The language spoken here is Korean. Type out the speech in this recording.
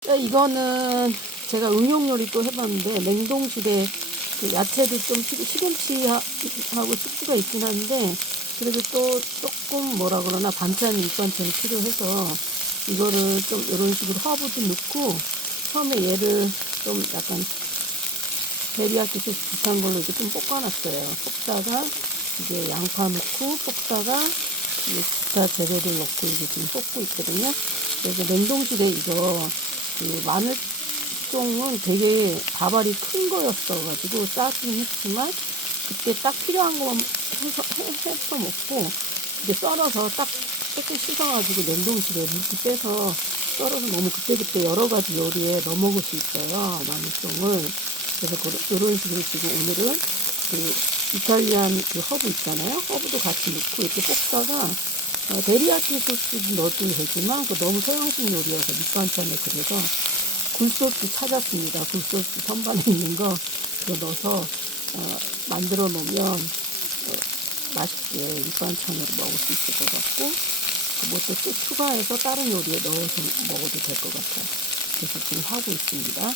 자, 이거는 제가 응용 요리 또 해봤는데 냉동실에 그 야채도 좀 시- 시금치하고 숙주가 있긴 한데 그래도 또 조금 뭐라 그러나 반찬 밑반찬이 필요해서 이거를 좀 이런 식으로 허브도 넣고 처음에 얘를 좀 약간 소스 비슷한 걸로 이렇게 좀 볶아놨어요. 볶다가 이제 양파 넣고 볶다가 이제 기타 재료를 넣고 이제 지금 볶고 있거든요. 그래서 냉동실에 이거 그 마늘종은 되게 가발이 큰 거였어가지고 싸긴 했지만 그때 딱 필요한 것만 해서, 먹고 이제 썰어서 딱 깨끗이 씻어가지고 냉동실에 물기 빼서 썰어서 너무 그때그때 여러 가지 요리에 넣어 먹을 수 있어요. 마늘종을. 그래서 그런 식으로 지금 오늘은 그 이탈리안 그 허브 있잖아요. 허브도 같이 넣고 이렇게 볶다가 어, 데리야끼 소스도 넣어도 되지만 그 너무 서양식 요리여서 밑반찬에 그래서 굴소스 찾았습니다. 굴소스 선반에 있는 거 그거 넣어서 어, 만들어 놓으면 어, 맛있게 밑반찬으로 먹을 수 있을 것 같고 그것도 또 추가해서 다른 요리에 넣어서 먹어도 될 것 같아요. 그래서 지금 하고 있습니다.